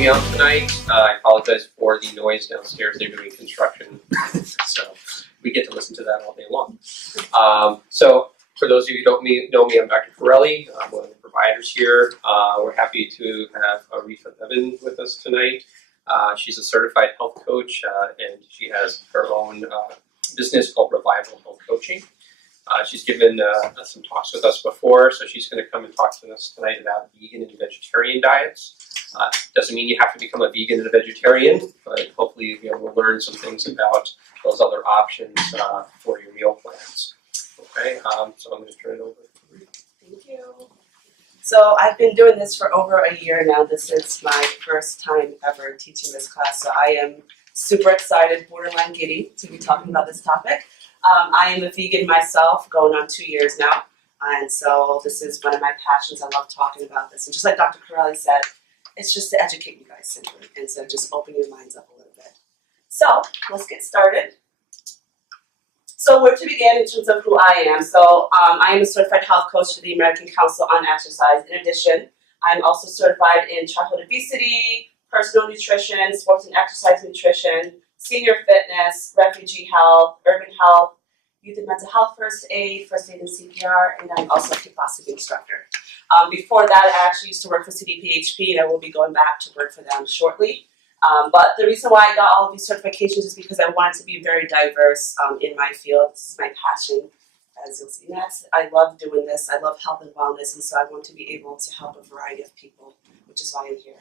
coming out tonight. I apologize for the noise downstairs. They're doing construction, so we get to listen to that all day long. So for those of you who don't know me, I'm Dr. Corelli. I'm one of the providers here. We're happy to have Ariffa Bevin with us tonight. She's a certified health coach, and she has her own business called Revival Health Coaching. She's given some talks with us before, so she's going to come and talk to us tonight about vegan and vegetarian diets. Doesn't mean you have to become a vegan and a vegetarian, but hopefully you'll be able to learn some things about those other options for your meal plans. Okay, so I'm going to turn it over to you. Thank you. So I've been doing this for over a year now. This is my first time ever teaching this class, so I am super excited, borderline giddy, to be talking about this topic. I am a vegan myself, going on 2 years now, and so this is one of my passions. I love talking about this, and just like Dr. Corelli said, it's just to educate you guys simply, and so just open your minds up a little bit. So let's get started. So where to begin in terms of who I am? So I am a certified health coach to the American Council on Exercise. In addition, I'm also certified in childhood obesity, personal nutrition, sports and exercise nutrition, senior fitness, refugee health, urban health, youth and mental health first aid and CPR, and I'm also a kickboxing instructor. Before that, I actually used to work for CDPHP, and I will be going back to work for them shortly. But the reason why I got all of these certifications is because I wanted to be very diverse in my field. This is my passion, as you'll see next. I love doing this. I love health and wellness, and so I want to be able to help a variety of people, which is why I'm here.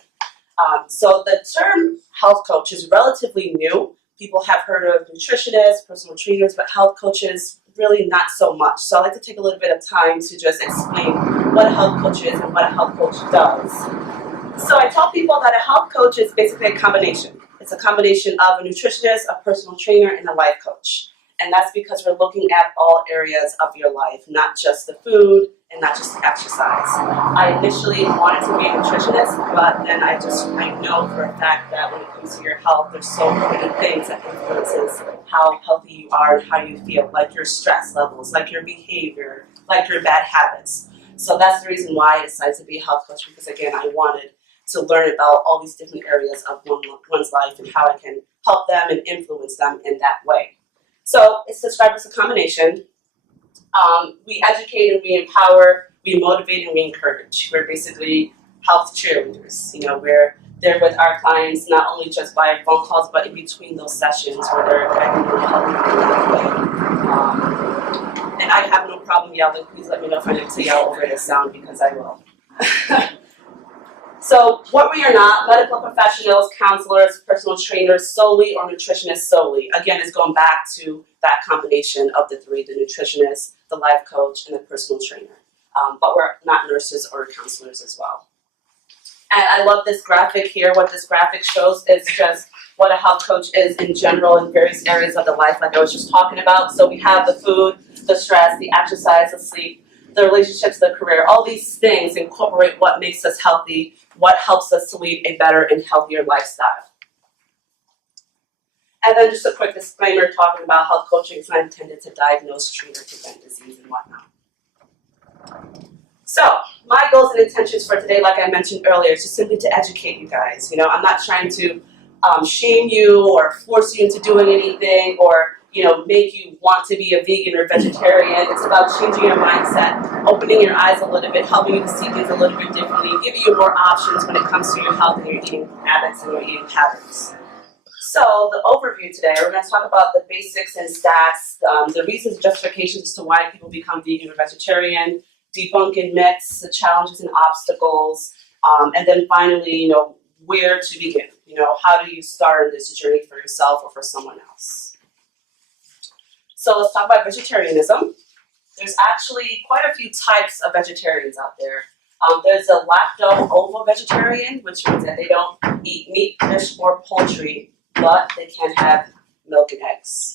So the term health coach is relatively new. People have heard of nutritionists, personal trainers, but health coaches, really not so much. So I'd like to take a little bit of time to just explain what a health coach is and what a health coach does. So I tell people that a health coach is basically a combination. It's a combination of a nutritionist, a personal trainer, and a life coach. And that's because we're looking at all areas of your life, not just the food and not just the exercise. I initially wanted to be a nutritionist, but then I know for a fact that when it comes to your health, there's so many things that influences how healthy you are and how you feel, like your stress levels, like your behavior, like your bad habits. So that's the reason why I decided to be a health coach, because again, I wanted to learn about all these different areas of one's life and how I can help them and influence them in that way. So it's described as a combination. We educate and we empower, we motivate and we encourage. We're basically health cheerleaders. You know, we're there with our clients not only just via phone calls, but in between those sessions where they're guiding and helping them in that way. And I have no problem yelling. Please let me know if I need to yell over the sound, because I will. So what we are not, medical professionals, counselors, personal trainers solely, or nutritionists solely. Again, it's going back to that combination of the three, the nutritionist, the life coach, and the personal trainer. But we're not nurses or counselors as well. And I love this graphic here. What this graphic shows is just what a health coach is in general in various areas of the life, like I was just talking about. So we have the food, the stress, the exercise, the sleep, the relationships, the career. All these things incorporate what makes us healthy, what helps us to lead a better and healthier lifestyle. And then just a quick disclaimer talking about health coaching is not intended to diagnose, treat, or prevent disease and whatnot. So my goals and intentions for today, like I mentioned earlier, is just simply to educate you guys. You know, I'm not trying to shame you or force you into doing anything or make you want to be a vegan or vegetarian. It's about changing your mindset, opening your eyes a little bit, helping you to see things a little bit differently, giving you more options when it comes to your health and your eating habits and your eating patterns. So the overview today, we're going to talk about the basics and stats, the reasons and justifications as to why people become vegan or vegetarian, debunking myths, the challenges and obstacles, and then finally, where to begin. How do you start this journey for yourself or for someone else? So let's talk about vegetarianism. There's actually quite a few types of vegetarians out there. There's a lacto-ovo vegetarian, which means that they don't eat meat, fish, or poultry, but they can have milk and eggs.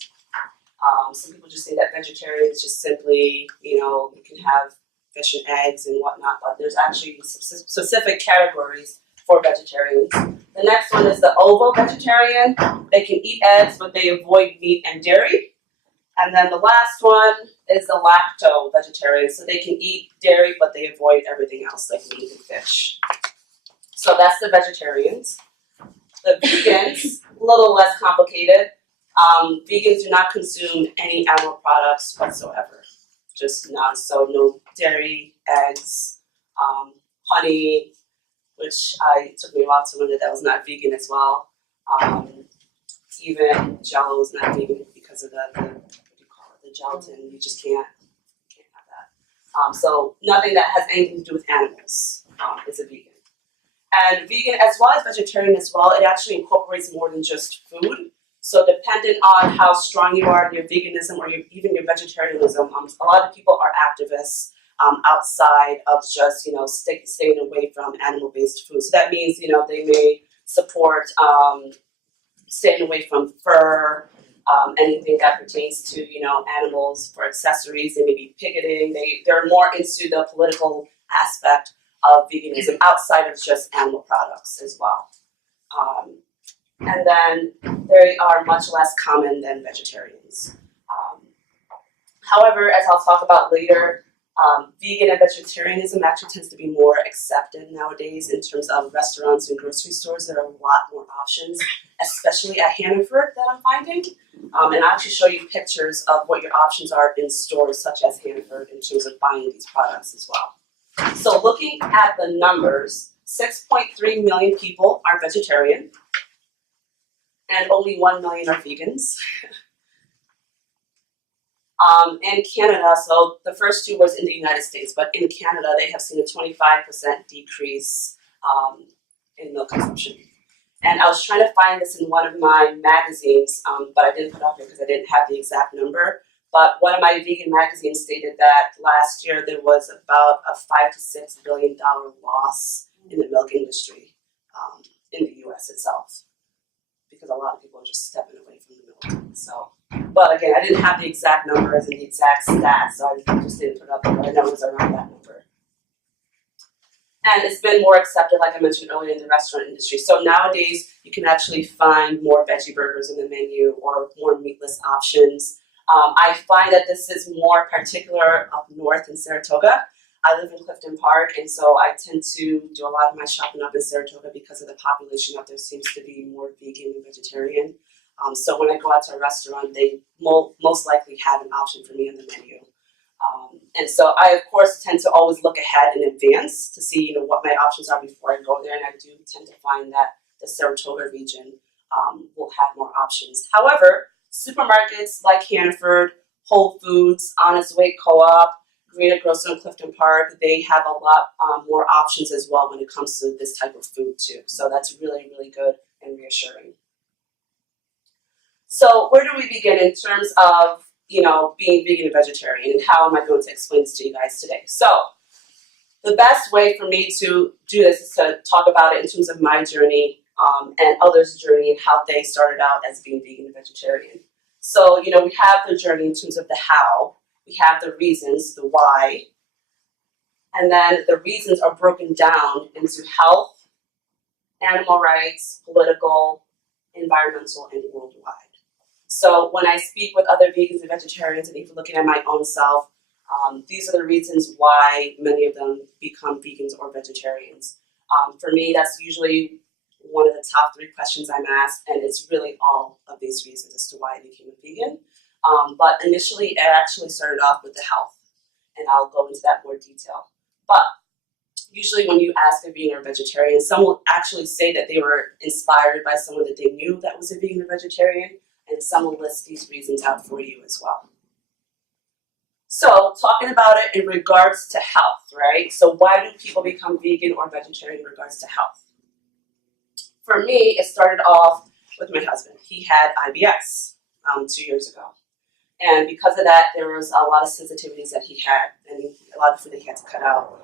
Some people just say that vegetarian is just simply, you can have fish and eggs and whatnot, but there's actually specific categories for vegetarians. The next one is the ovo vegetarian. They can eat eggs, but they avoid meat and dairy. And then the last one is the lacto vegetarian. So they can eat dairy, but they avoid everything else, like meat and fish. So that's the vegetarians. The vegans, a little less complicated. Vegans do not consume any animal products whatsoever. Just none. So no dairy, eggs, honey, which it took me a while to learn that was not vegan as well. Even Jello is not vegan because of the what do you call it, the gelatin. You just can't have that. So nothing that has anything to do with animals is a vegan. And vegan as well as vegetarian as well, it actually incorporates more than just food. So depending on how strong you are in your veganism or even your vegetarianism, a lot of people are activists outside of just, staying away from animal-based food. So that means, they may support staying away from fur, anything that pertains to, animals for accessories. They may be picketing. They're more into the political aspect of veganism outside of just animal products as well. And then they are much less common than vegetarians. However, as I'll talk about later, vegan and vegetarianism actually tends to be more accepted nowadays in terms of restaurants and grocery stores. There are a lot more options, especially at Hannaford that I'm finding. And I'll actually show you pictures of what your options are in stores such as Hannaford in terms of buying these products as well. So looking at the numbers, 6.3 million people are vegetarian and only 1 million are vegans. In Canada, so the first two was in the United States, but in Canada they have seen a 25% decrease in milk consumption. And I was trying to find this in one of my magazines, but I didn't put it up here because I didn't have the exact number. But one of my vegan magazines stated that last year there was about a $5 to $6 billion loss in the milk industry in the U.S. itself, because a lot of people are just stepping away from the milk. So, but again, I didn't have the exact numbers and the exact stats, so I just didn't put it up there. But I know it was around that number. And it's been more accepted, like I mentioned earlier, in the restaurant industry. So nowadays, you can actually find more veggie burgers in the menu or more meatless options. I find that this is more particular up north in Saratoga. I live in Clifton Park, and so I tend to do a lot of my shopping up in Saratoga because of the population up there seems to be more vegan and vegetarian. So when I go out to a restaurant, they most likely have an option for me on the menu. And so I, of course, tend to always look ahead in advance to see, what my options are before I go there, and I do tend to find that the Saratoga region will have more options. However, supermarkets like Hannaford, Whole Foods, Honest Way Co-op, Greater Grocer in Clifton Park, they have a lot more options as well when it comes to this type of food too. So that's really, really good and reassuring. So where do we begin in terms of, being vegan and vegetarian, and how am I going to explain this to you guys today? So the best way for me to do this is to talk about it in terms of my journey and others' journey and how they started out as being vegan and vegetarian. So, we have the journey in terms of the how, we have the reasons, the why, and then the reasons are broken down into health, animal rights, political, environmental, and worldwide. So when I speak with other vegans and vegetarians, and even looking at my own self, these are the reasons why many of them become vegans or vegetarians. For me, that's usually one of the top 3 questions I'm asked, and it's really all of these reasons as to why I became a vegan. But initially, it actually started off with the health, and I'll go into that more detail. But usually when you ask a vegan or vegetarian, some will actually say that they were inspired by someone that they knew that was a vegan or vegetarian, and some will list these reasons out for you as well. So talking about it in regards to health, right? So why do people become vegan or vegetarian in regards to health? For me, it started off with my husband. He had IBS 2 years ago. And because of that, there was a lot of sensitivities that he had, and a lot of food that he had to cut out,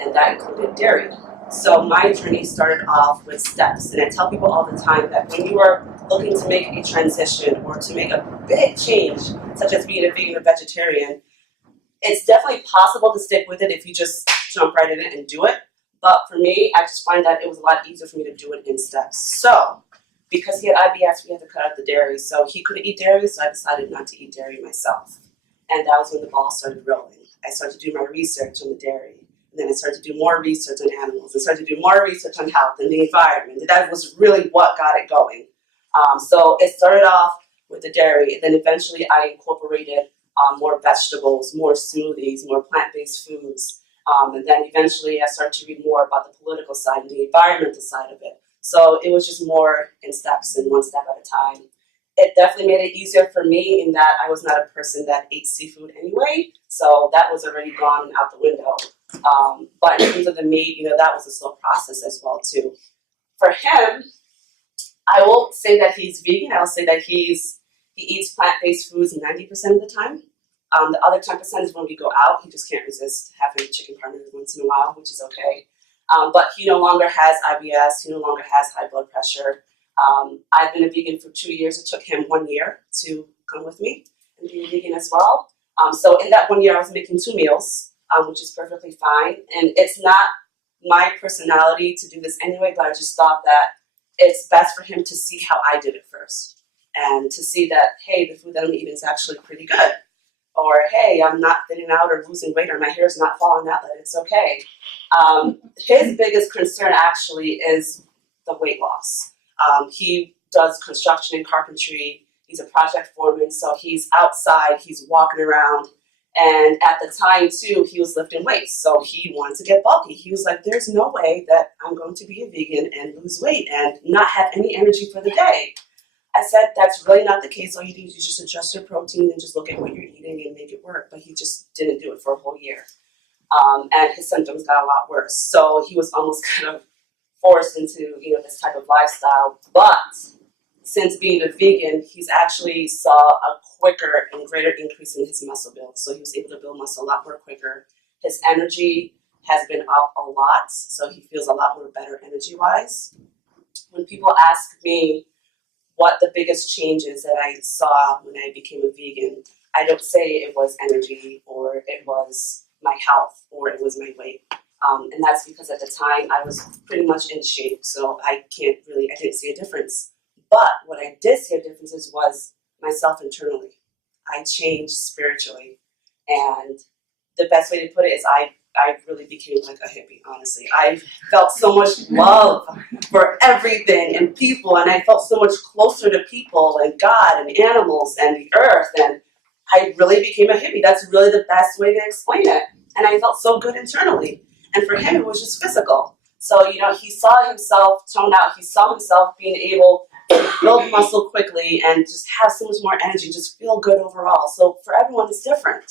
and that included dairy. So my journey started off with steps, and I tell people all the time that when you are looking to make a transition or to make a big change, such as being a vegan or vegetarian, it's definitely possible to stick with it if you just jump right in it and do it. But for me, I just find that it was a lot easier for me to do it in steps. So because he had IBS, we had to cut out the dairy. So he couldn't eat dairy, so I decided not to eat dairy myself. And that was when the ball started rolling. I started to do my research on the dairy. And then I started to do more research on animals. I started to do more research on health and the environment. And that was really what got it going. So it started off with the dairy, and then eventually I incorporated more vegetables, more smoothies, more plant-based foods. And then eventually I started to read more about the political side and the environmental side of it. So it was just more in steps and one step at a time. It definitely made it easier for me in that I was not a person that ate seafood anyway, so that was already gone out the window. But in terms of the meat, that was a slow process as well too. For him, I won't say that he's vegan. I'll say that he eats plant-based foods 90% of the time. The other 10% is when we go out. He just can't resist having chicken parm once in a while, which is okay. But he no longer has IBS. He no longer has high blood pressure. I've been a vegan for 2 years. It took him 1 year to come with me and be a vegan as well. So in that 1 year, I was making 2 meals, which is perfectly fine. And it's not my personality to do this anyway, but I just thought that it's best for him to see how I did it first and to see that, hey, the food that I'm eating is actually pretty good. Or, hey, I'm not thinning out or losing weight or my hair's not falling out, that it's okay. His biggest concern actually is the weight loss. He does construction and carpentry. He's a project foreman, so he's outside, he's walking around. And at the time, too, he was lifting weights, so he wanted to get bulky. He was like, there's no way that I'm going to be a vegan and lose weight and not have any energy for the day. I said, that's really not the case. All you do is you just adjust your protein and just look at what you're eating and make it work. But he just didn't do it for a whole year. And his symptoms got a lot worse. So he was almost kind of forced into, this type of lifestyle. But since being a vegan, he's actually saw a quicker and greater increase in his muscle build. So he was able to build muscle a lot more quicker. His energy has been up a lot, so he feels a lot more better energy-wise. When people ask me what the biggest changes that I saw when I became a vegan, I don't say it was energy or it was my health or it was my weight. And that's because at the time I was pretty much in shape, so I didn't see a difference. But what I did see a difference was myself internally. I changed spiritually. And the best way to put it is I really became like a hippie, honestly. I felt so much love for everything and people, and I felt so much closer to people and God and animals and the earth, and I really became a hippie. That's really the best way to explain it. And I felt so good internally. And for him, it was just physical. So, he saw himself tone out. He saw himself being able to build muscle quickly and just have so much more energy, just feel good overall. So for everyone, it's different.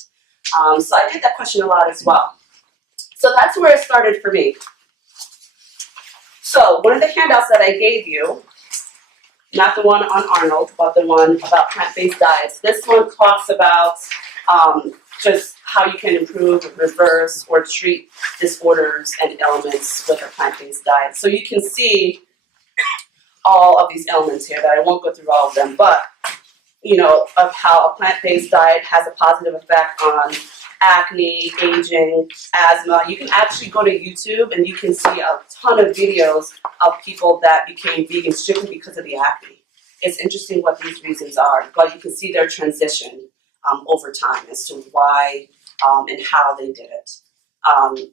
So I get that question a lot as well. So that's where it started for me. So one of the handouts that I gave you, not the one on Arnold, but the one about plant-based diets, this one talks about just how you can improve, reverse, or treat disorders and ailments with a plant-based diet. So you can see all of these elements here that I won't go through all of them, but of how a plant-based diet has a positive effect on acne, aging, asthma. You can actually go to YouTube and you can see a ton of videos of people that became vegan strictly because of the acne. It's interesting what these reasons are, but you can see their transition over time as to why and how they did it.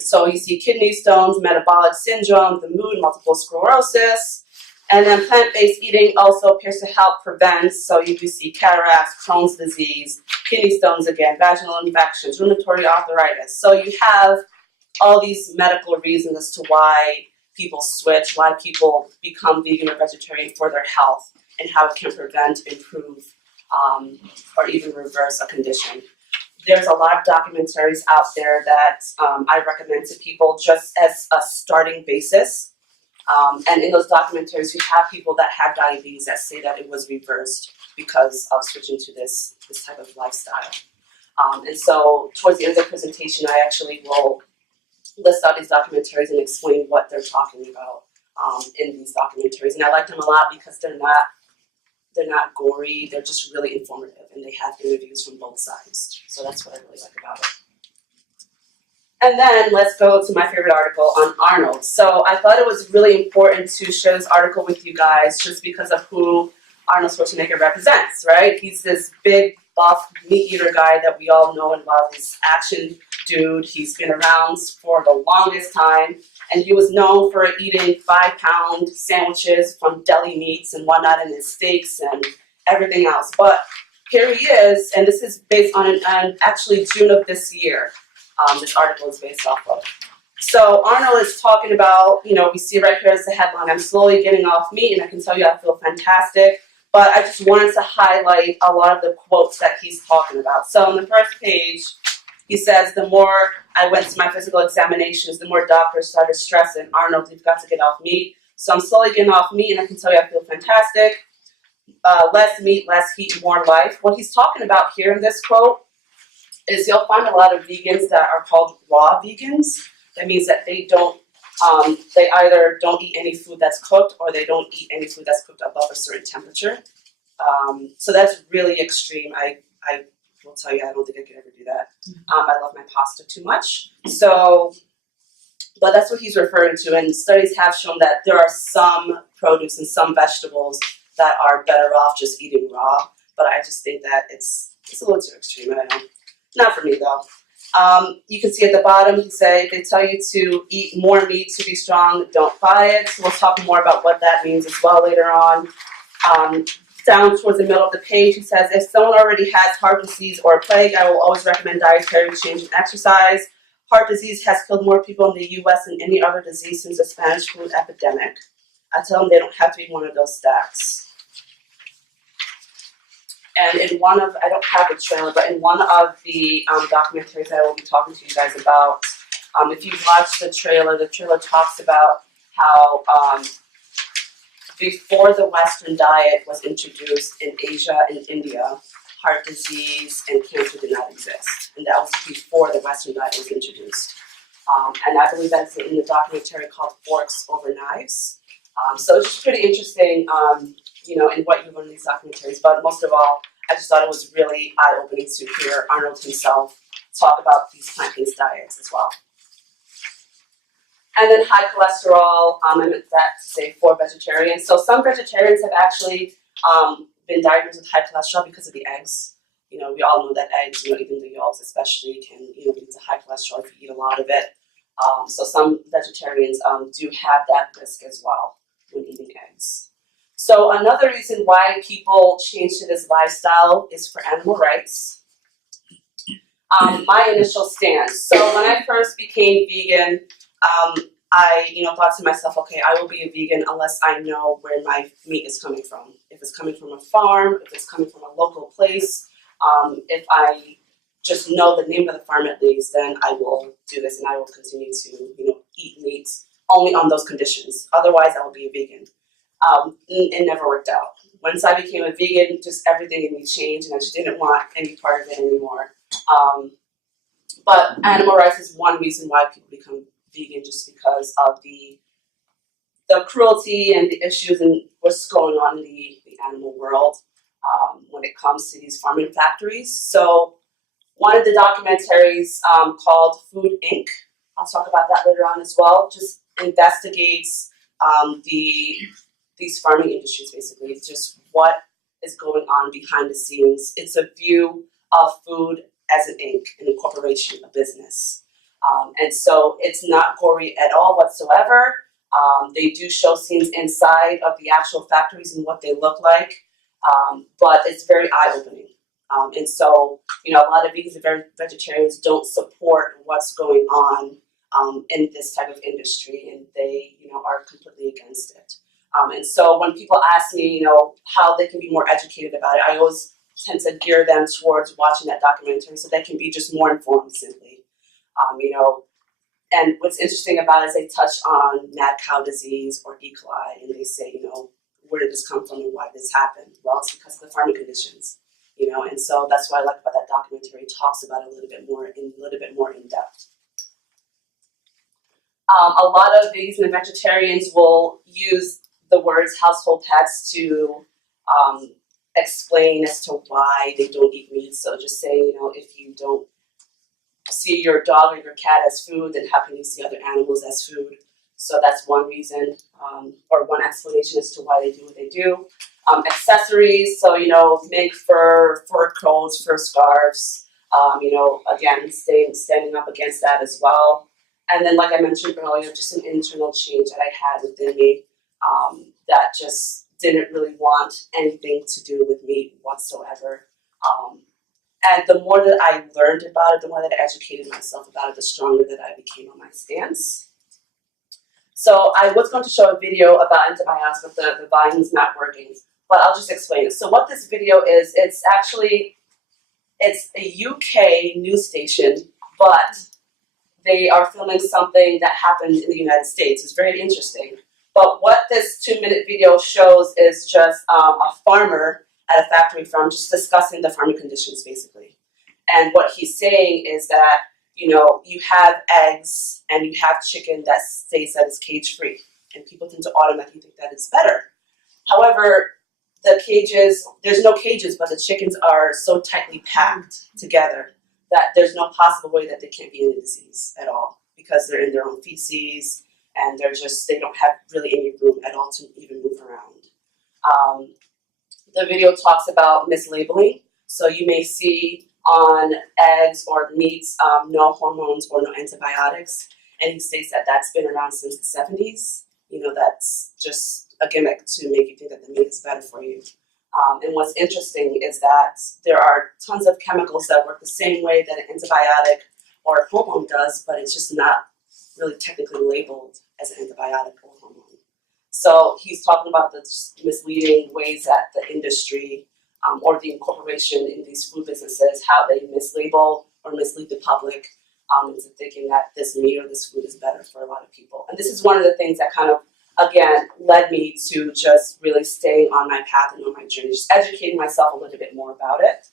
So you see kidney stones, metabolic syndrome, the mood, multiple sclerosis, and then plant-based eating also appears to help prevent, so you do see cataracts, Crohn's disease, kidney stones again, vaginal infections, rheumatoid arthritis. So you have all these medical reasons as to why people switch, why people become vegan or vegetarian for their health, and how it can prevent, improve, or even reverse a condition. There's a lot of documentaries out there that I recommend to people just as a starting basis. And in those documentaries, you have people that have diabetes that say that it was reversed because of switching to this type of lifestyle. And so towards the end of the presentation, I actually will list out these documentaries and explain what they're talking about in these documentaries. And I like them a lot because they're not gory, they're just really informative, and they have interviews from both sides. So that's what I really like about it. And then let's go to my favorite article on Arnold. So I thought it was really important to share this article with you guys just because of who Arnold Schwarzenegger represents, right? He's this big, buff, meat eater guy that we all know and love. His action dude. He's been around for the longest time, and he was known for eating 5-pound sandwiches from deli meats and whatnot, and his steaks and everything else. But here he is, and this is based on actually June of this year. This article is based off of. So Arnold is talking about, we see right here as the headline, I'm slowly getting off meat, and I can tell you I feel fantastic. But I just wanted to highlight a lot of the quotes that he's talking about. So on the first page, he says, the more I went to my physical examinations, the more doctors started stressing, Arnold, you've got to get off meat. So I'm slowly getting off meat, and I can tell you I feel fantastic. Less meat, less heat, more life. What he's talking about here in this quote is you'll find a lot of vegans that are called raw vegans. That means that they either don't eat any food that's cooked, or they don't eat any food that's cooked above a certain temperature. So that's really extreme. I will tell you, I don't think I could ever do that. I love my pasta too much. So, but that's what he's referring to. And studies have shown that there are some produce and some vegetables that are better off just eating raw. But I just think that it's a little too extreme. I don't know. Not for me though. You can see at the bottom, they tell you to eat more meat to be strong, don't buy it. So we'll talk more about what that means as well later on. Down towards the middle of the page, he says, if someone already has heart disease or a plague, I will always recommend dietary change and exercise. Heart disease has killed more people in the U.S. than any other disease since the Spanish flu epidemic. I tell them they don't have to be one of those stats. And in one of, I don't have the trailer, but in one of the documentaries that I will be talking to you guys about, if you watch the trailer talks about how before the Western diet was introduced in Asia and India, heart disease and cancer did not exist. And that was before the Western diet was introduced. And I believe that's in the documentary called Forks Over Knives. So it's just pretty interesting, in what you learn in these documentaries. But most of all, I just thought it was really eye-opening to hear Arnold himself talk about these plant-based diets as well. And then high cholesterol, I meant that to say for vegetarians. So some vegetarians have actually been diagnosed with high cholesterol because of the eggs. We all know that eggs, even the yolks especially, can lead to high cholesterol if you eat a lot of it. So some vegetarians do have that risk as well when eating eggs. So another reason why people change to this lifestyle is for animal rights. My initial stance. So when I first became vegan, I thought to myself, okay, I will be a vegan unless I know where my meat is coming from. If it's coming from a farm, if it's coming from a local place, if I just know the name of the farm at least, then I will do this and I will continue to eat meat only on those conditions. Otherwise, I will be a vegan. It never worked out. Once I became a vegan, just everything in me changed, and I just didn't want any part of it anymore. But animal rights is one reason why people become vegan, just because of the cruelty and the issues and what's going on in the animal world when it comes to these farming factories. So one of the documentaries called Food Inc., I'll talk about that later on as well, just investigates these farming industries, basically. It's just what is going on behind the scenes. It's a view of food as an Inc., an incorporation, a business. And so it's not gory at all whatsoever. They do show scenes inside of the actual factories and what they look like, but it's very eye-opening. And so, a lot of vegans and vegetarians don't support what's going on in this type of industry, and they, are completely against it. And so when people ask me, how they can be more educated about it, I always tend to gear them towards watching that documentary so they can be just more informed simply. And what's interesting about it is they touch on mad cow disease or E. coli, and they say, where did this come from and why did this happen? Well, it's because of the farming conditions, and so that's what I like about that documentary. It talks about it a little bit more in depth. A lot of vegans and vegetarians will use the words household pets to explain as to why they don't eat meat. So just say, if you don't see your dog or your cat as food, then how can you see other animals as food? So that's one reason, or one explanation as to why they do what they do. Accessories, so, mink fur, fur coats, fur scarves. Again, standing up against that as well. And then, like I mentioned earlier, just an internal change that I had within me that just didn't really want anything to do with me whatsoever. And the more that I learned about it, the more that I educated myself about it, the stronger that I became on my stance. So I was going to show a video about antibiotics, but the volume's not working. But I'll just explain it. So what this video is, it's a UK news station, but they are filming something that happened in the United States. It's very interesting. But what this 2-minute video shows is just a farmer at a factory farm just discussing the farming conditions, basically. And what he's saying is that, you have eggs and you have chicken that states that it's cage-free. And people tend to automatically think that it's better. However, the cages, there's no cages, but the chickens are so tightly packed together that there's no possible way that they can't be in a disease at all, because they're in their own feces and they don't have really any room at all to even move around. The video talks about mislabeling. So you may see on eggs or meats no hormones or no antibiotics. And he states that that's been around since the 70s. That's just a gimmick to make you think that the meat is better for you. And what's interesting is that there are tons of chemicals that work the same way that an antibiotic or a hormone does, but it's just not really technically labeled as an antibiotic or hormone. So he's talking about the misleading ways that the industry or the incorporation in these food businesses, how they mislabel or mislead the public into thinking that this meat or this food is better for a lot of people. And this is one of the things that kind of, again, led me to just really staying on my path and on my journey, just educating myself a little bit more about it.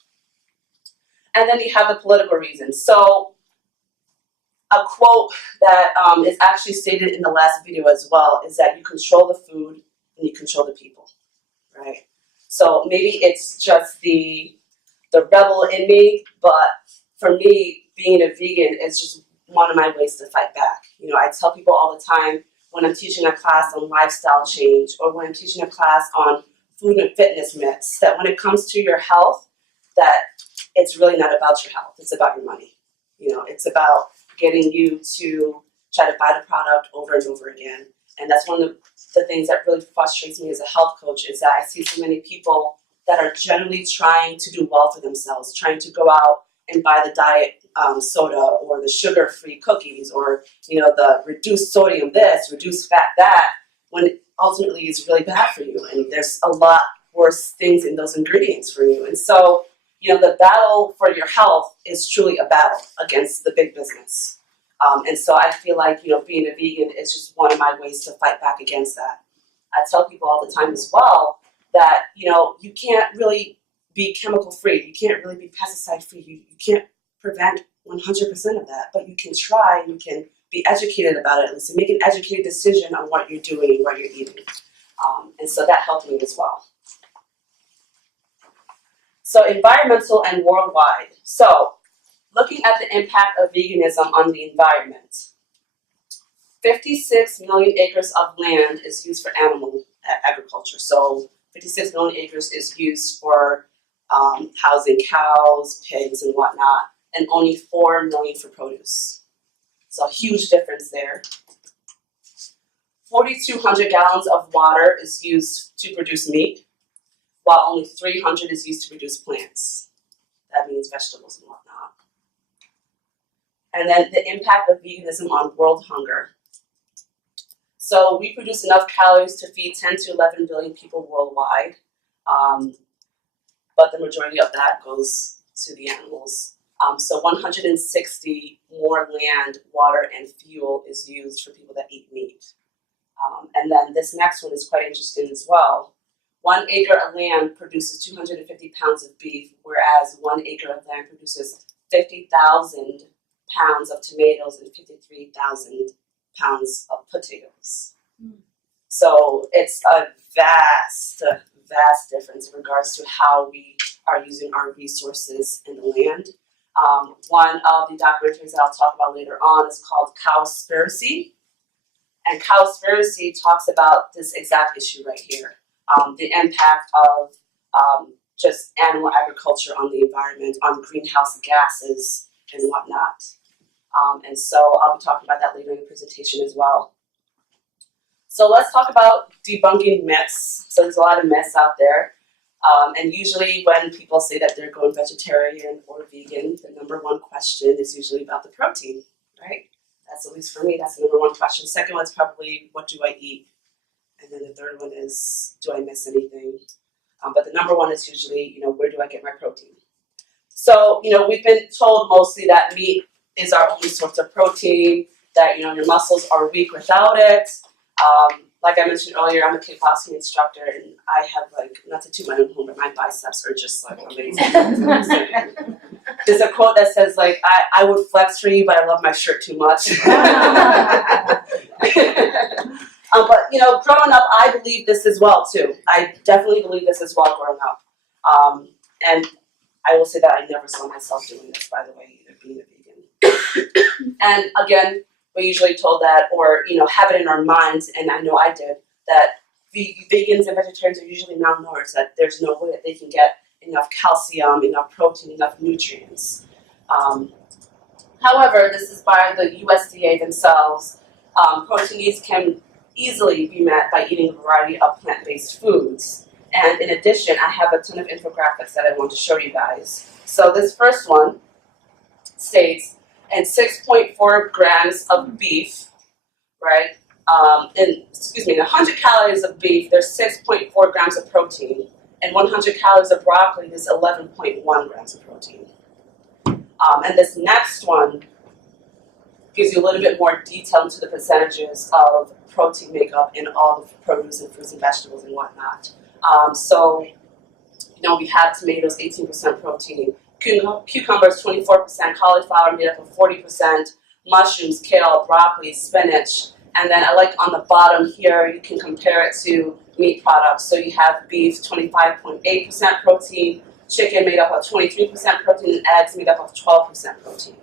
And then you have the political reasons. So a quote that is actually stated in the last video as well is that you control the food and you control the people, right? So maybe it's just the rebel in me, but for me, being a vegan is just one of my ways to fight back. I tell people all the time when I'm teaching a class on lifestyle change or when I'm teaching a class on food and fitness myths, that when it comes to your health, that it's really not about your health, it's about your money. It's about getting you to try to buy the product over and over again. And that's one of the things that really frustrates me as a health coach, is that I see so many people that are generally trying to do well for themselves, trying to go out and buy the diet soda or the sugar-free cookies or, the reduced sodium this, reduced fat that, when ultimately it's really bad for you. And there's a lot worse things in those ingredients for you. And so, the battle for your health is truly a battle against the big business. And so I feel like, being a vegan is just one of my ways to fight back against that. I tell people all the time as well that, you can't really be chemical free. You can't really be pesticide free. You can't prevent 100% of that, but you can try and you can be educated about it at least and make an educated decision on what you're doing and what you're eating. And so that helped me as well. So environmental and worldwide. So looking at the impact of veganism on the environment. 56 million acres of land is used for animal agriculture. So 56 million acres is used for housing cows, pigs, and whatnot, and only 4 million for produce. So a huge difference there. 4,200 gallons of water is used to produce meat, while only 300 is used to produce plants. That means vegetables and whatnot. And then the impact of veganism on world hunger. So we produce enough calories to feed 10 to 11 billion people worldwide, but the majority of that goes to the animals. So 160 more land, water, and fuel is used for people that eat meat. And then this next one is quite interesting as well. 1 acre of land produces 250 pounds of beef, whereas 1 acre of land produces 50,000 pounds of tomatoes and 53,000 pounds of potatoes. So it's a vast difference in regards to how we are using our resources in the land. One of the documentaries that I'll talk about later on is called Cowspiracy. And Cowspiracy talks about this exact issue right here. The impact of just animal agriculture on the environment, on greenhouse gases and whatnot. And so I'll be talking about that later in the presentation as well. So let's talk about debunking myths. So there's a lot of myths out there. And usually when people say that they're going vegetarian or vegan, the number one question is usually about the protein, right? That's, at least for me, that's the number one question. Second one's probably, what do I eat? And then the third one is, do I miss anything? But the number one is usually, where do I get my protein? So, we've been told mostly that meat is our only source of protein, that, your muscles are weak without it. Like I mentioned earlier, I'm a kickboxing instructor, and I have, not to toot my own horn, but my biceps are just, amazing. There's a quote that says, I would flex for you, but I love my shirt too much. But, growing up, I believe this as well, too. I definitely believe this as well growing up. And I will say that I never saw myself doing this, by the way, either being a vegan. And again, we're usually told that, or, have it in our minds, and I know I did, that vegans and vegetarians are usually malnourished, that there's no way that they can get enough calcium, enough protein, enough nutrients. However, this is by the USDA themselves. Protein needs can easily be met by eating a variety of plant-based foods. And in addition, I have a ton of infographics that I want to show you guys. So this first one states, and 6.4 grams of beef, right? In 100 calories of beef, there's 6.4 grams of protein, and 100 calories of broccoli is 11.1 grams of protein. And this next one gives you a little bit more detail into the percentages of protein makeup in all the produce and fruits and vegetables and whatnot. So, we have tomatoes, 18% protein. Cucumbers, 24%, cauliflower made up of 40%, mushrooms, kale, broccoli, spinach, and then I like on the bottom here, you can compare it to meat products. So you have beef, 25.8% protein, chicken made up of 23% protein, and eggs made up of 12% protein.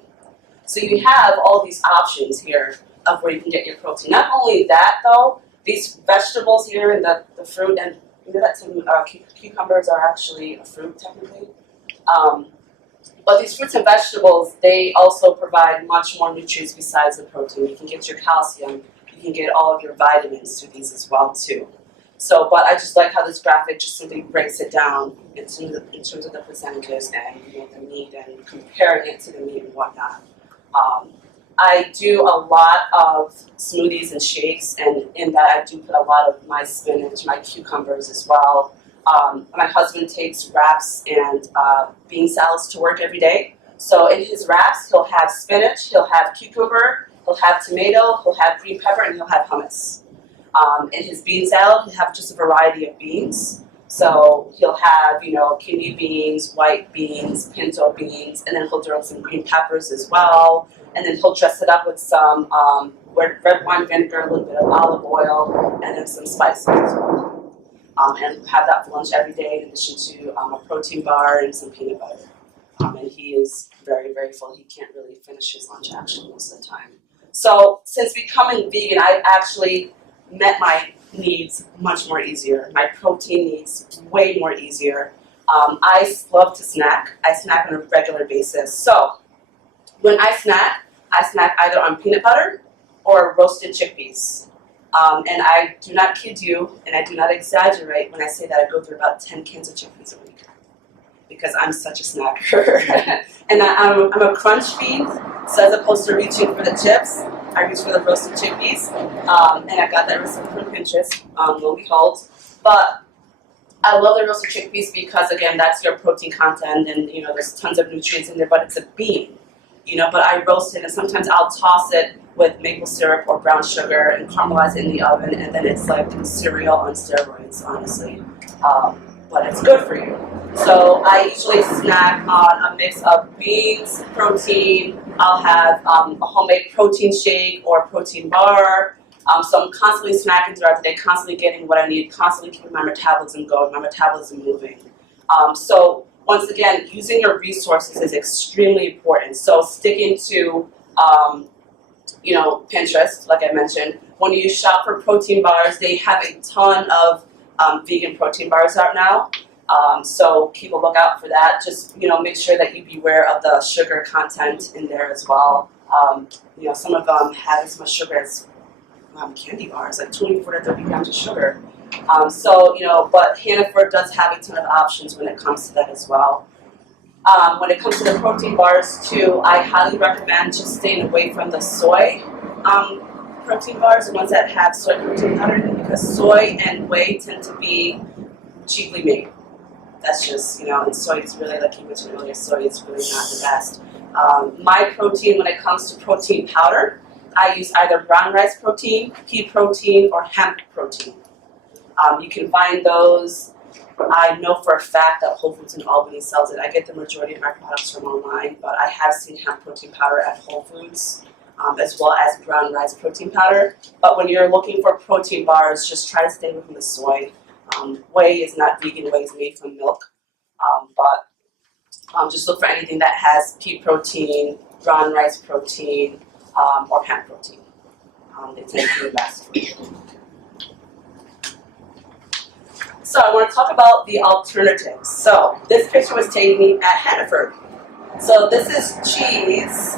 So you have all these options here of where you can get your protein. Not only that though, these vegetables here and the fruit, and that some cucumbers are actually a fruit technically. But these fruits and vegetables, they also provide much more nutrients besides the protein. You can get your calcium, you can get all of your vitamins through these as well too. So, but I just like how this graphic just simply breaks it down in terms of the percentages and the meat and comparing it to the meat and whatnot. I do a lot of smoothies and shakes, and in that I do put a lot of my spinach, my cucumbers as well. My husband takes wraps and bean salads to work every day. So in his wraps, he'll have spinach, he'll have cucumber, he'll have tomato, he'll have green pepper, and he'll have hummus. In his bean salad, he'll have just a variety of beans. So he'll have, kidney beans, white beans, pinto beans, and then he'll throw some green peppers as well. And then he'll dress it up with some red wine vinegar, a little bit of olive oil, and then some spices as well. And have that for lunch every day in addition to a protein bar and some peanut butter. And he is very, very full. He can't really finish his lunch actually most of the time. So since becoming vegan, I've actually met my needs much more easier. My protein needs way more easier. I love to snack. I snack on a regular basis. So when I snack either on peanut butter or roasted chickpeas. And I do not kid you, and I do not exaggerate when I say that I go through about 10 cans of chickpeas a week. Because I'm such a snacker. And I'm a crunch fiend, so as opposed to reaching for the chips, I reach for the roasted chickpeas. And I got that recipe from Pinterest, lo and behold. But I love the roasted chickpeas because, again, that's your protein content, and there's tons of nutrients in there, but it's a bean. But I roast it, and sometimes I'll toss it with maple syrup or brown sugar and caramelize it in the oven, and then it's like cereal on steroids, honestly. But it's good for you. So I usually snack on a mix of beans, protein. I'll have a homemade protein shake or protein bar. So I'm constantly snacking throughout the day, constantly getting what I need, constantly keeping my metabolism going, my metabolism moving. So once again, using your resources is extremely important. So sticking to, Pinterest, like I mentioned. When you shop for protein bars, they have a ton of vegan protein bars out now. So keep a lookout for that. Just, make sure that you beware of the sugar content in there as well. Some of them have as much sugar as candy bars, like 24 to 30 grams of sugar. But Hannaford does have a ton of options when it comes to that as well. When it comes to the protein bars too, I highly recommend just staying away from the soy protein bars, the ones that have soy protein powder in it, because soy and whey tend to be cheaply made. That's just, and soy is really, like you mentioned earlier, soy is really not the best. My protein, when it comes to protein powder, I use either brown rice protein, pea protein, or hemp protein. You can find those. I know for a fact that Whole Foods in Albany sells it. I get the majority of my products from online, but I have seen hemp protein powder at Whole Foods, as well as brown rice protein powder. But when you're looking for protein bars, just try to stay away from the soy. Whey is not vegan, whey is made from milk. But just look for anything that has pea protein, brown rice protein, or hemp protein. They tend to be the best for you. So I want to talk about the alternatives. So this picture was taken at Hannaford. So this is cheese.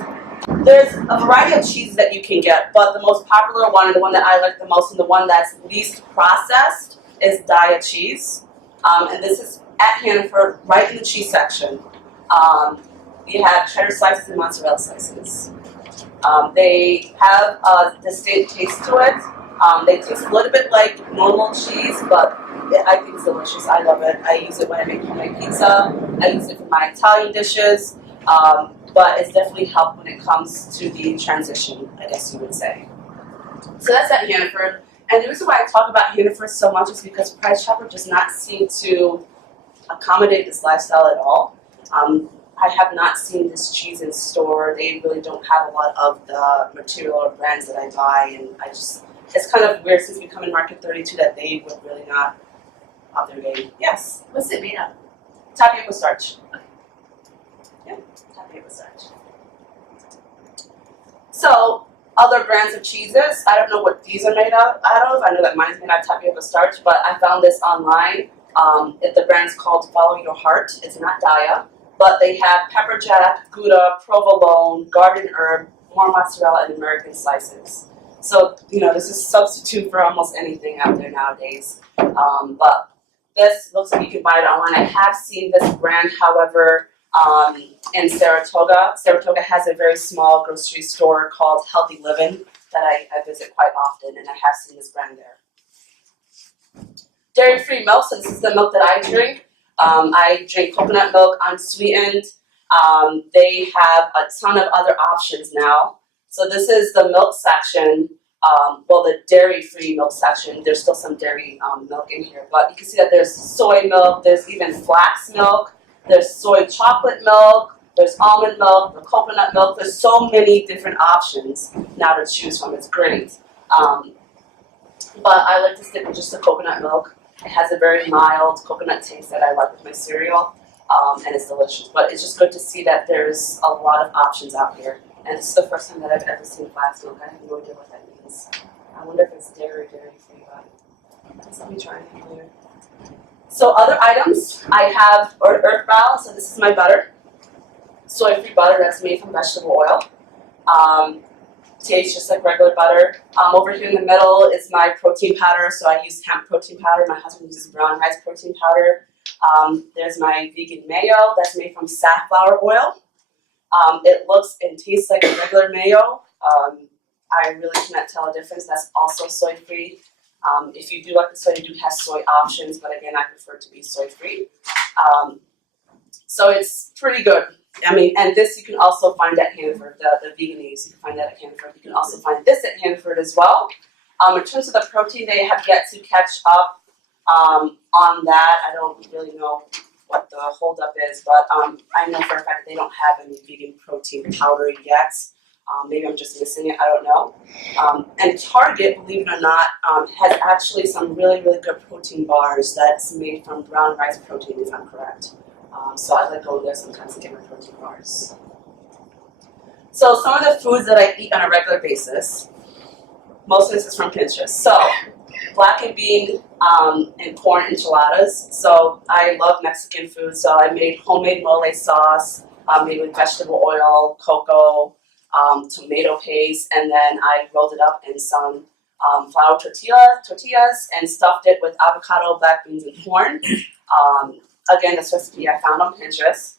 There's a variety of cheese that you can get, but the most popular one, and the one that I like the most, and the one that's least processed, is Daiya cheese. And this is at Hannaford, right in the cheese section. You have cheddar slices and mozzarella slices. They have a distinct taste to it. They taste a little bit like normal cheese, but I think it's delicious. I love it. I use it when I make homemade pizza. I use it for my Italian dishes. But it's definitely helped when it comes to the transition, I guess you would say. So that's at Hannaford. And the reason why I talk about Hannaford so much is because Price Chopper does not seem to accommodate this lifestyle at all. I have not seen this cheese in store. They really don't have a lot of the material or brands that I buy, and it's kind of weird since we come in Market 32 that they would really not up their game. Yes? What's it made of? Tapioca starch. Yeah, tapioca starch. So, other brands of cheeses, I don't know what these are made out of. I know that mine's made out of tapioca starch, but I found this online. The brand's called Follow Your Heart. It's not Daiya, but they have pepper jack, Gouda, provolone, garden herb, more mozzarella, and American slices. So, this is a substitute for almost anything out there nowadays. But this looks like you can buy it online. I have seen this brand, however, in Saratoga. Saratoga has a very small grocery store called Healthy Living that I visit quite often, and I have seen this brand there. Dairy-free milk, so this is the milk that I drink. I drink coconut milk unsweetened. They have a ton of other options now. So this is the milk section, the dairy-free milk section. There's still some dairy milk in here, but you can see that there's soy milk, there's even flax milk, there's soy chocolate milk, there's almond milk, the coconut milk. There's so many different options now to choose from. It's great. But I like to stick with just the coconut milk. It has a very mild coconut taste that I like with my cereal, and it's delicious. But it's just good to see that there's a lot of options out here. And this is the first time that I've ever seen flax milk. I have no idea what that means. I wonder if it's dairy-free, but let me try it later. So other items, I have Earthbound, so this is my butter. Soy-free butter that's made from vegetable oil. Tastes just like regular butter. Over here in the middle is my protein powder, so I use hemp protein powder. My husband uses brown rice protein powder. There's my vegan mayo that's made from safflower oil. It looks and tastes like a regular mayo. I really cannot tell a difference. That's also soy-free. If you do like the soy, you do have soy options, but again, I prefer to be soy-free. So it's pretty good. And this you can also find at Hannaford, the veganese, you can find that at Hannaford. You can also find this at Hannaford as well. In terms of the protein, they have yet to catch up on that. I don't really know what the holdup is, but I know for a fact that they don't have any vegan protein powder yet. Maybe I'm just missing it, I don't know. And Target, believe it or not, has actually some really, really good protein bars that's made from brown rice protein, if I'm correct. So I like going there sometimes to get my protein bars. So some of the foods that I eat on a regular basis, most of this is from Pinterest. So black and bean and corn enchiladas. So I love Mexican food, so I made homemade mole sauce made with vegetable oil, cocoa, tomato paste, and then I rolled it up in some flour tortillas and stuffed it with avocado, black beans, and corn. Again, this recipe I found on Pinterest.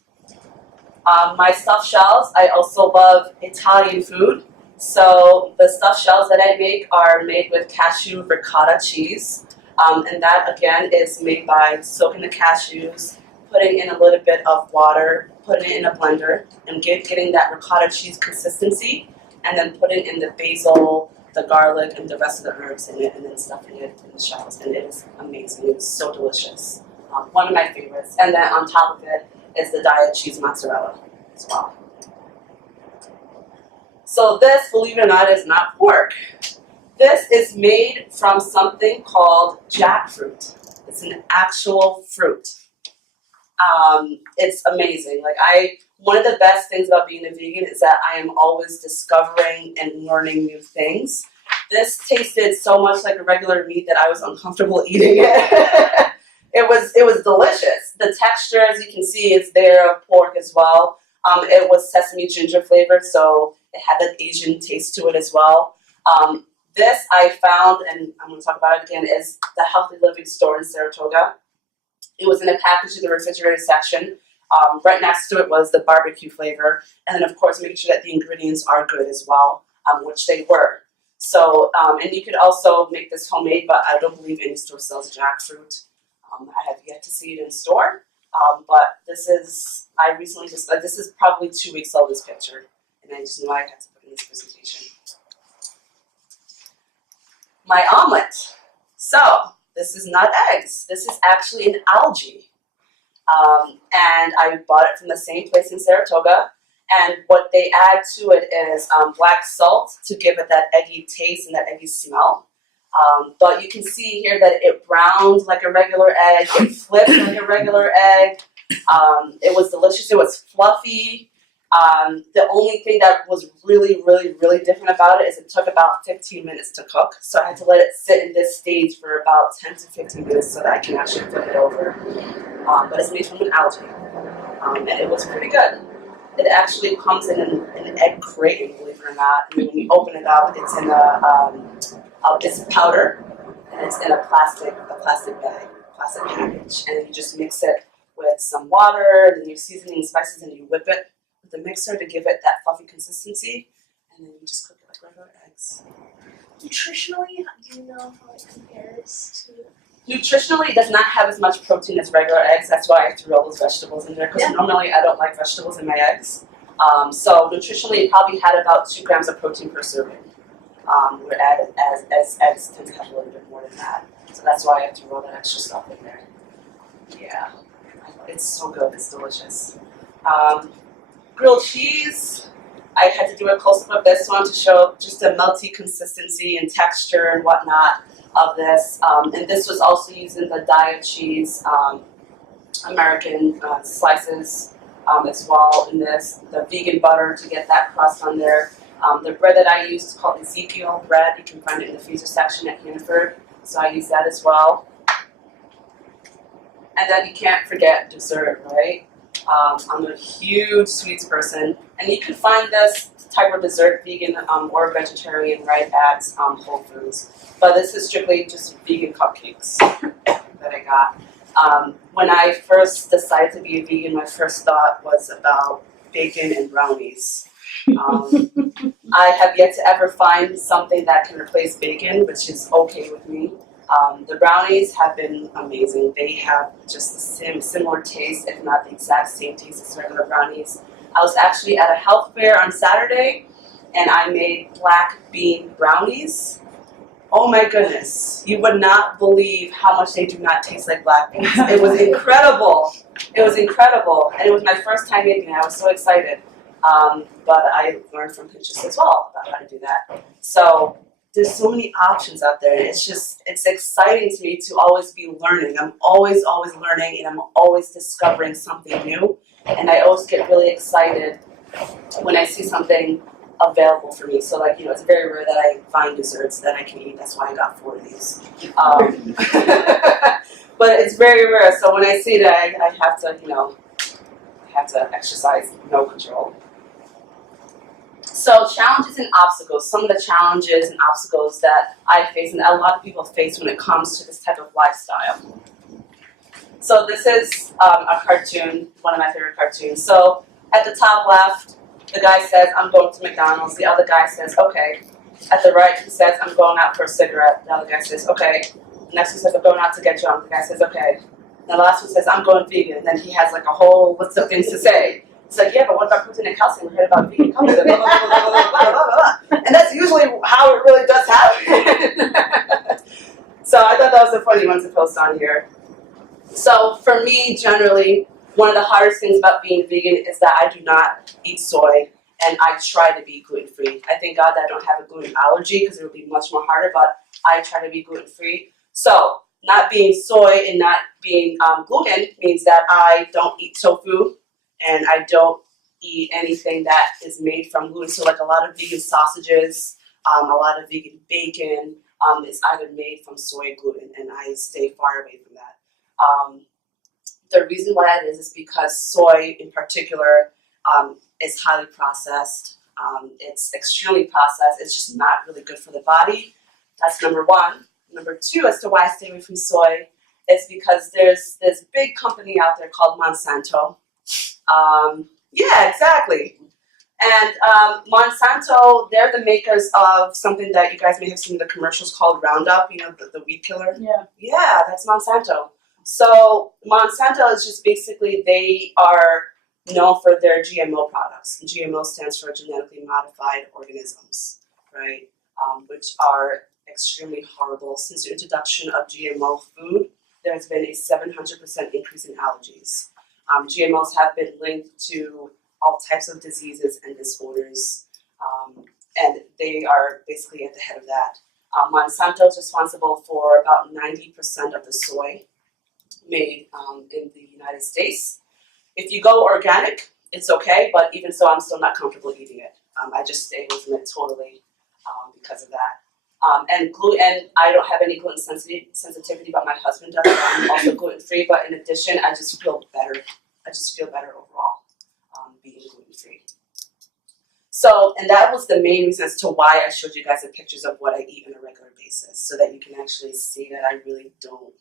My stuffed shells, I also love Italian food. So the stuffed shells that I make are made with cashew ricotta cheese. And that again is made by soaking the cashews, putting in a little bit of water, putting it in a blender, and getting that ricotta cheese consistency, and then putting in the basil, the garlic, and the rest of the herbs in it, and then stuffing it in the shells. And it is amazing. It's so delicious. One of my favorites. And then on top of it is the diet cheese mozzarella as well. So this, believe it or not, is not pork. This is made from something called jackfruit. It's an actual fruit. It's amazing. One of the best things about being a vegan is that I am always discovering and learning new things. This tasted so much like a regular meat that I was uncomfortable eating it. It was delicious. The texture, as you can see, is there of pork as well. It was sesame ginger flavored, so it had that Asian taste to it as well. This I found, and I'm going to talk about it again, is the Healthy Living store in Saratoga. It was in a package in the refrigerator section. Right next to it was the barbecue flavor, and then of course making sure that the ingredients are good as well, which they were. So, and you could also make this homemade, but I don't believe any store sells jackfruit. I have yet to see it in store, but this is, I recently just, this is probably 2 weeks old, this picture, and I just knew I had to put in this presentation. My omelet. So, this is not eggs. This is actually an algae. And I bought it from the same place in Saratoga. And what they add to it is black salt to give it that eggy taste and that eggy smell. But you can see here that it browned like a regular egg. It flipped like a regular egg. It was delicious. It was fluffy. The only thing that was really, really, really different about it is it took about 15 minutes to cook. So I had to let it sit in this stage for about 10 to 15 minutes so that I can actually flip it over. But it's made from an algae. And it was pretty good. It actually comes in an egg crate, believe it or not. And when you open it up, it's in it's powder, and it's in a plastic bag, plastic package. And then you just mix it with some water, and then your seasoning spices, and you whip it with the mixer to give it that fluffy consistency, and then you just cook it like regular eggs. Nutritionally, do you know how it compares to? Nutritionally, it does not have as much protein as regular eggs. That's why I threw all those vegetables in there, because normally I don't like vegetables in my eggs. So nutritionally, it probably had about 2 grams of protein per serving. Where as eggs tend to have a little bit more than that. So that's why I have to roll that extra stuff in there. Yeah, it's so good. It's delicious. Grilled cheese. I had to do a close-up of this one to show just the melty consistency and texture and whatnot of this. And this was also using the diet cheese American slices as well in this. The vegan butter to get that crust on there. The bread that I use is called Ezekiel bread. You can find it in the freezer section at Hannaford. So I use that as well. And then you can't forget dessert, right? I'm a huge sweets person. And you can find this type of dessert, vegan or vegetarian, right, at Whole Foods. But this is strictly just vegan cupcakes that I got. When I first decided to be a vegan, my first thought was about bacon and brownies. I have yet to ever find something that can replace bacon, which is okay with me. The brownies have been amazing. They have just the similar taste, if not the exact same taste as regular brownies. I was actually at a health fair on Saturday, and I made black bean brownies. Oh my goodness, you would not believe how much they do not taste like black beans. It was incredible. It was incredible, and it was my first time making it. I was so excited. But I learned from Pinterest as well about how to do that. So there's so many options out there. It's exciting to me to always be learning. I'm always learning, and I'm always discovering something new. And I always get really excited when I see something available for me. So like, it's very rare that I find desserts that I can eat. That's why I got 4 of these. But it's very rare. So when I see that, I have to, I have to exercise no control. So challenges and obstacles. Some of the challenges and obstacles that I face and that a lot of people face when it comes to this type of lifestyle. So this is a cartoon, one of my favorite cartoons. So at the top left, the guy says, I'm going to McDonald's. The other guy says, okay. At the right, he says, I'm going out for a cigarette. The other guy says, okay. The next one says, I'm going out to get drunk. The guy says, okay. And the last one says, I'm going vegan. And then he has like a whole list of things to say. It's like, yeah, but what about protein and calcium? We heard about vegan companies. Blah, blah, blah, blah, blah, blah, blah. And that's usually how it really does happen. So I thought that was a funny one to post on here. So for me, generally, one of the hardest things about being vegan is that I do not eat soy, and I try to be gluten-free. I thank God that I don't have a gluten allergy because it would be much more harder, but I try to be gluten-free. So not being soy and not being gluten means that I don't eat tofu, and I don't eat anything that is made from gluten. So like a lot of vegan sausages, a lot of vegan bacon is either made from soy gluten, and I stay far away from that. The reason why that is because soy in particular is highly processed. It's extremely processed. It's just not really good for the body. That's number one. Number two, as to why I stay away from soy, is because there's this big company out there called Monsanto. Yeah, exactly. And Monsanto, they're the makers of something that you guys may have seen in the commercials called Roundup, the weed killer. Yeah. Yeah, that's Monsanto. So Monsanto is just basically, they are known for their GMO products. GMO stands for genetically modified organisms, right? Which are extremely horrible. Since the introduction of GMO food, there's been a 700% increase in allergies. GMOs have been linked to all types of diseases and disorders, and they are basically at the head of that. Monsanto is responsible for about 90% of the soy made in the United States. If you go organic, it's okay, but even so, I'm still not comfortable eating it. I just stay away from it totally because of that. And gluten, I don't have any gluten sensitivity, but my husband does. So I'm also gluten-free, but in addition, I just feel better. I just feel better overall being gluten-free. So, and that was the main reason as to why I showed you guys the pictures of what I eat on a regular basis, so that you can actually see that I really don't,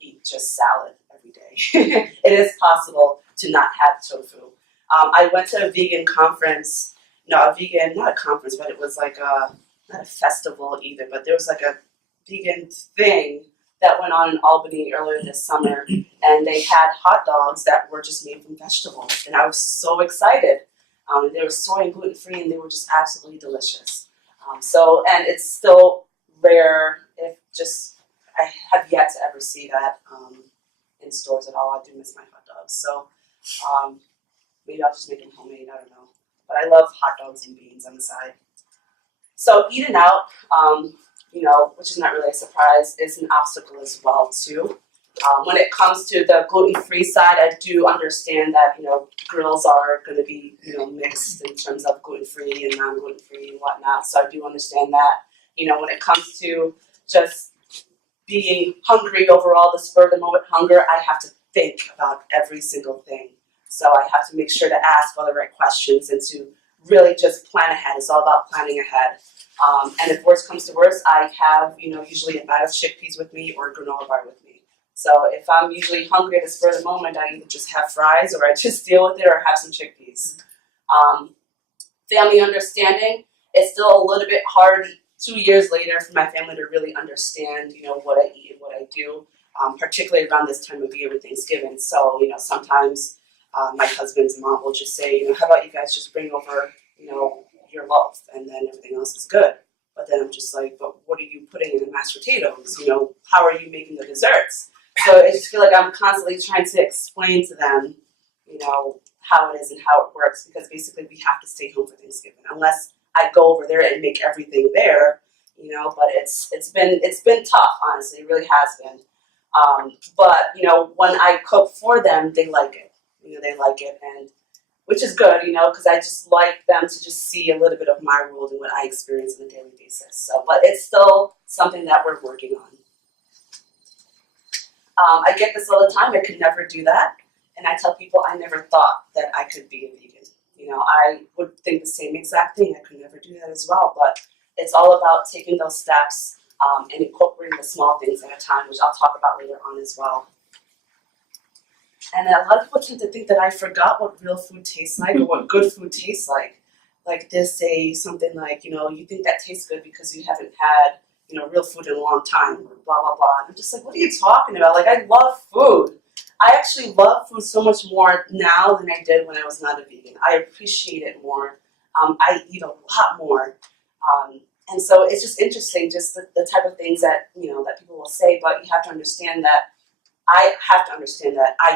eat just salad every day. It is possible to not have tofu. I went to a vegan conference, not a conference, but it was like not a festival either, but there was like a vegan thing that went on in Albany earlier this summer, and they had hot dogs that were just made from vegetables, and I was so excited. They were soy and gluten-free, and they were just absolutely delicious. And it's still rare, I have yet to ever see that in stores at all. I do miss my hot dogs. So maybe I'll just make them homemade, I don't know. But I love hot dogs and beans on the side. So eating out, which is not really a surprise, is an obstacle as well too. When it comes to the gluten-free side, I do understand that, grills are going to be, mixed in terms of gluten-free and non-gluten-free and whatnot. So I do understand that. When it comes to just being hungry overall, the spur of the moment hunger, I have to think about every single thing. So I have to make sure to ask all the right questions and to really just plan ahead. It's all about planning ahead. And if worst comes to worst, I have, usually a bag of chickpeas with me or a granola bar with me. So if I'm usually hungry at the spur of the moment, I either just have fries or I just deal with it or have some chickpeas. Family understanding is still a little bit hard 2 years later for my family to really understand, what I eat and what I do, particularly around this time of year with Thanksgiving. So, sometimes my husband's mom will just say, how about you guys just bring over, your loaf and then everything else is good. But then I'm just like, but what are you putting in the mashed potatoes? How are you making the desserts? So I just feel like I'm constantly trying to explain to them, how it is and how it works, because basically we have to stay home for Thanksgiving unless I go over there and make everything there, but it's been tough, honestly, it really has been. But when I cook for them, they like it. They like it, and which is good, because I just like them to just see a little bit of my world and what I experience on a daily basis. So, but it's still something that we're working on. I get this all the time. I could never do that, and I tell people I never thought that I could be a vegan. I would think the same exact thing. I could never do that as well, but it's all about taking those steps and incorporating the small things at a time, which I'll talk about later on as well. And a lot of people tend to think that I forgot what real food tastes like or what good food tastes like. Like they say something like, you think that tastes good because you haven't had, real food in a long time, or blah, blah, blah. And I'm just like, what are you talking about? Like, I love food. I actually love food so much more now than I did when I was not a vegan. I appreciate it more. I eat a lot more. And so it's just interesting, just the type of things that, that people will say, but you have to understand that I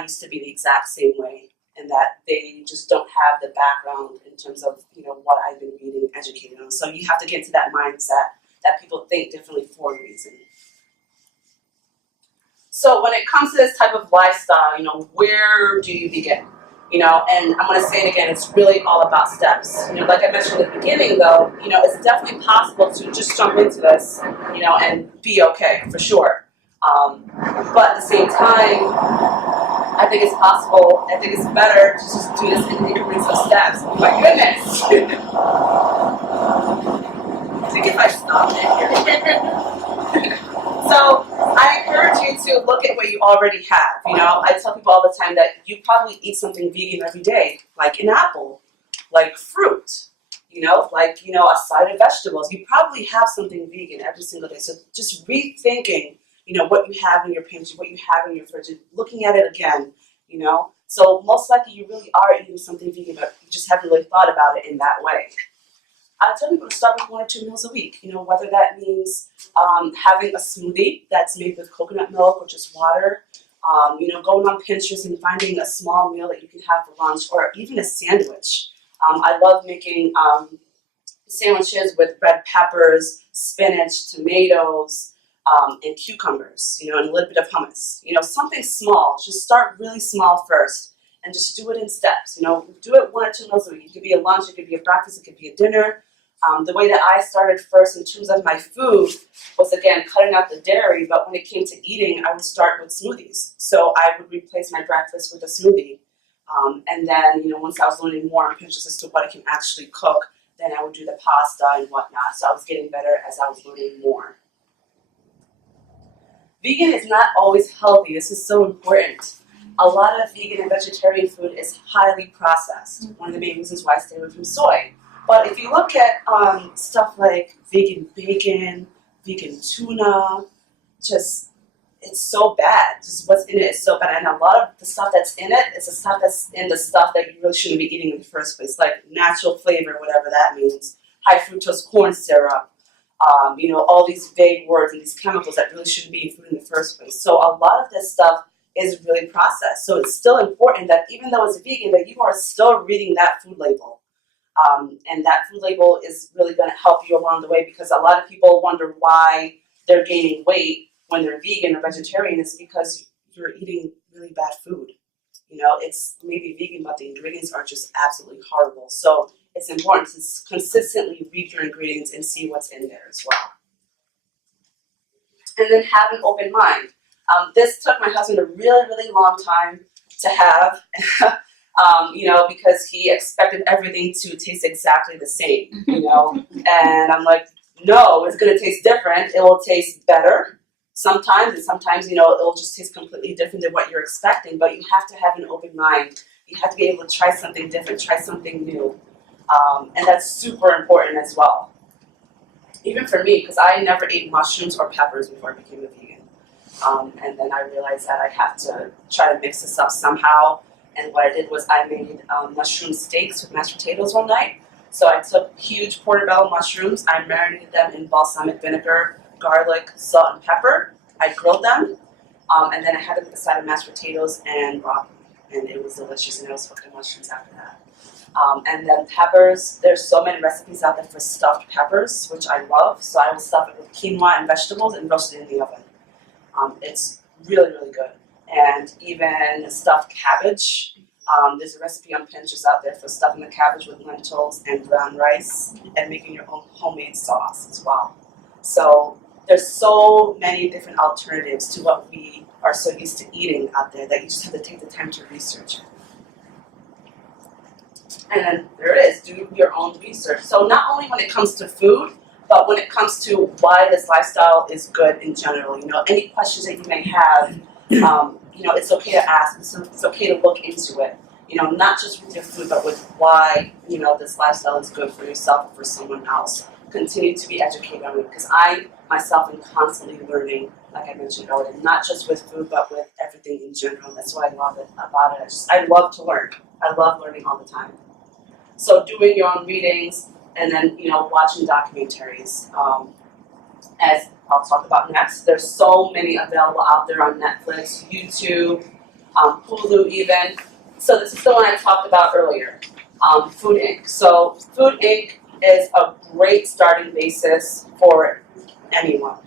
used to be the exact same way, and that they just don't have the background in terms of, what I've been reading, educated on. So you have to get into that mindset that people think differently for a reason. So when it comes to this type of lifestyle, where do you begin? And I'm going to say it again, it's really all about steps. Like I mentioned at the beginning though, it's definitely possible to just jump into this, and be okay, for sure. But at the same time, I think it's possible, I think it's better to just do this in increments of steps. Oh my goodness! I think if I stopped it here. So I encourage you to look at what you already have. I tell people all the time that you probably eat something vegan every day, like an apple, like fruit, like, a side of vegetables. You probably have something vegan every single day. So just rethinking, what you have in your pantry, what you have in your fridge, and looking at it again, So most likely you really are eating something vegan, but you just haven't really thought about it in that way. I tell people to start with 1 or 2 meals a week, whether that means having a smoothie that's made with coconut milk or just water, going on Pinterest and finding a small meal that you can have for lunch, or even a sandwich. I love making sandwiches with red peppers, spinach, tomatoes, and cucumbers, and a little bit of hummus. Something small. Just start really small first and just do it in steps. Do it 1 or 2 meals a week. It could be a lunch, it could be a breakfast, it could be a dinner. The way that I started first in terms of my food was, again, cutting out the dairy, but when it came to eating, I would start with smoothies. So I would replace my breakfast with a smoothie. And then, once I was learning more on Pinterest as to what I can actually cook, then I would do the pasta and whatnot. So I was getting better as I was learning more. Vegan is not always healthy. This is so important. A lot of vegan and vegetarian food is highly processed. One of the main reasons why I stay away from soy. But if you look at stuff like vegan bacon, vegan tuna, it's so bad. Just what's in it is so bad. And a lot of the stuff that's in it is the stuff that's in the stuff that you really shouldn't be eating in the first place, like natural flavor, whatever that means, high fructose corn syrup, all these vague words and these chemicals that really shouldn't be in food in the first place. So a lot of this stuff is really processed. So it's still important that even though it's vegan, that you are still reading that food label. And that food label is really going to help you along the way, because a lot of people wonder why they're gaining weight when they're vegan or vegetarian. Is because you're eating really bad food. It's maybe vegan, but the ingredients are just absolutely horrible. So it's important to consistently read your ingredients and see what's in there as well. And then have an open mind. This took my husband a really, really long time to have. Because he expected everything to taste exactly the same, and I'm like, no, it's going to taste different. It will taste better sometimes, and sometimes, it'll just taste completely different than what you're expecting, but you have to have an open mind. You have to be able to try something different, try something new, and that's super important as well. Even for me, because I never ate mushrooms or peppers before I became a vegan, and then I realized that I have to try to mix this up somehow. And what I did was I made mushroom steaks with mashed potatoes one night. So I took huge portobello mushrooms. I marinated them in balsamic vinegar, garlic, salt, and pepper. I grilled them, and then I had them with a side of mashed potatoes and broccoli. And it was delicious, and I was cooking mushrooms after that. And then peppers, there's so many recipes out there for stuffed peppers, which I love. So I will stuff it with quinoa and vegetables and roast it in the oven. It's really, really good. And even stuffed cabbage, There's a recipe on Pinterest out there for stuffing the cabbage with lentils and brown rice and making your own homemade sauce as well. So there's so many different alternatives to what we are so used to eating out there that you just have to take the time to research it. And then there it is, do your own research. So not only when it comes to food, but when it comes to why this lifestyle is good in general. Any questions that you may have, it's okay to ask. It's okay to look into it. Not just with your food, but with why, this lifestyle is good for yourself or for someone else. Continue to be educated on it, because I myself am constantly learning, like I mentioned earlier, not just with food, but with everything in general. That's what I love about it. I love to learn. I love learning all the time. So doing your own readings, and then, watching documentaries. As I'll talk about next, there's so many available out there on Netflix, YouTube, Hulu even. So this is the one I talked about earlier, Food Inc. So Food Inc. is a great starting basis for anyone.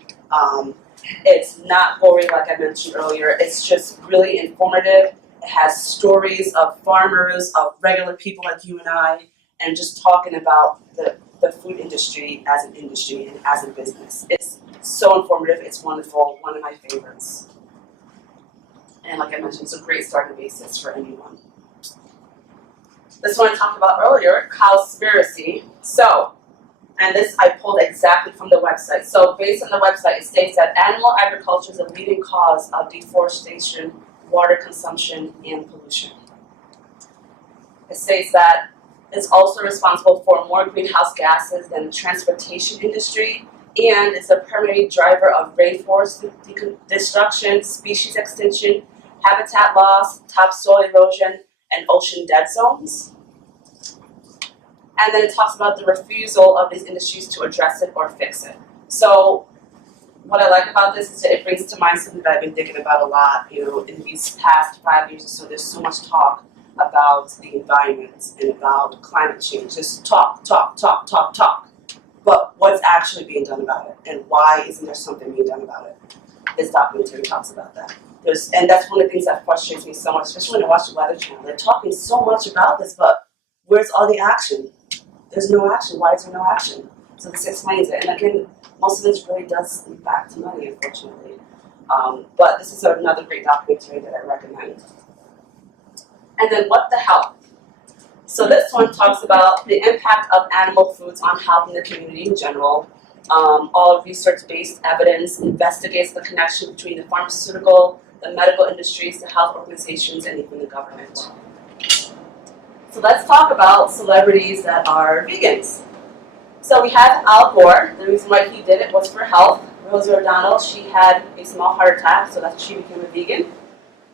It's not boring like I mentioned earlier. It's just really informative. It has stories of farmers, of regular people like you and I, and just talking about the food industry as an industry and as a business. It's so informative. It's wonderful. One of my favorites. And like I mentioned, it's a great starting basis for anyone. This one I talked about earlier, Cowspiracy. So, and this I pulled exactly from the website. So based on the website, it states that animal agriculture is a leading cause of deforestation, water consumption, and pollution. It states that it's also responsible for more greenhouse gases than the transportation industry, and it's a primary driver of rainforest destruction, species extinction, habitat loss, topsoil erosion, and ocean dead zones. And then it talks about the refusal of these industries to address it or fix it. So what I like about this is that it brings to mind something that I've been thinking about a lot, in these past 5 years or so. There's so much talk about the environment and about climate change. Just talk. But what's actually being done about it? And why isn't there something being done about it? This documentary talks about that. And that's one of the things that frustrates me so much, especially when I watch the Weather Channel. They're talking so much about this, but where's all the action? There's no action. Why is there no action? So this explains it. And again, most of this really does lead back to money, unfortunately. But this is another great documentary that I recommend. And then What the Health? So this one talks about the impact of animal foods on health in the community in general. All research-based evidence investigates the connection between the pharmaceutical, the medical industries, the health organizations, and even the government. So let's talk about celebrities that are vegans. So we have Al Gore. The reason why he did it was for health. Rosie O'Donnell, she had a small heart attack, so that's why she became a vegan.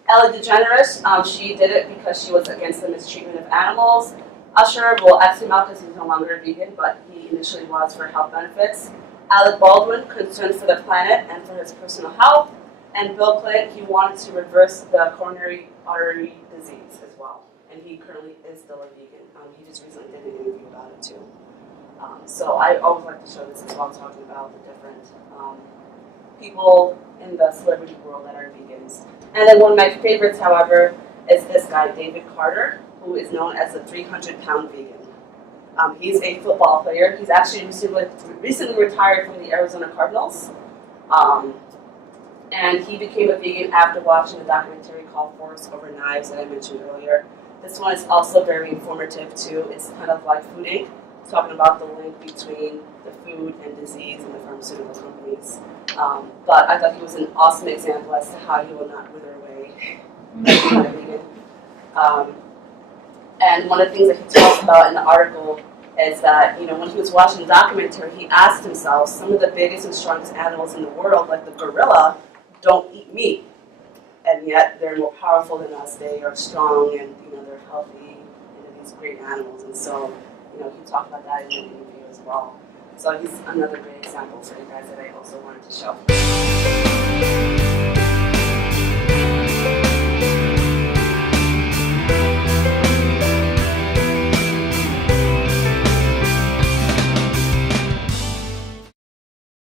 Ellen DeGeneres, she did it because she was against the mistreatment of animals. Usher, well, actually not because he's no longer a vegan, but he initially was for health benefits. Alec Baldwin, concerned for the planet and for his personal health. And Bill Clinton, he wanted to reverse the coronary artery disease as well. And he currently is still a vegan. He just recently did an interview about it too. So I always like to show this as well, talking about the different people in the celebrity world that are vegans. And then one of my favorites, however, is this guy, David Carter, who is known as the 300-pound vegan. He's a football player. He's actually recently retired from the Arizona Cardinals. And he became a vegan after watching a documentary called Forks Over Knives that I mentioned earlier. This one is also very informative too. It's kind of like Food Inc., talking about the link between the food and disease and the pharmaceutical companies. But I thought he was an awesome example as to how you will not wither away as a vegan. And one of the things that he talks about in the article is that, when he was watching the documentary, he asked himself, some of the biggest and strongest animals in the world, like the gorilla, don't eat meat. And yet they're more powerful than us. They are strong and, they're healthy and they're these great animals. And so, he talked about that in the interview as well. So he's another great example for you guys that I also wanted to show.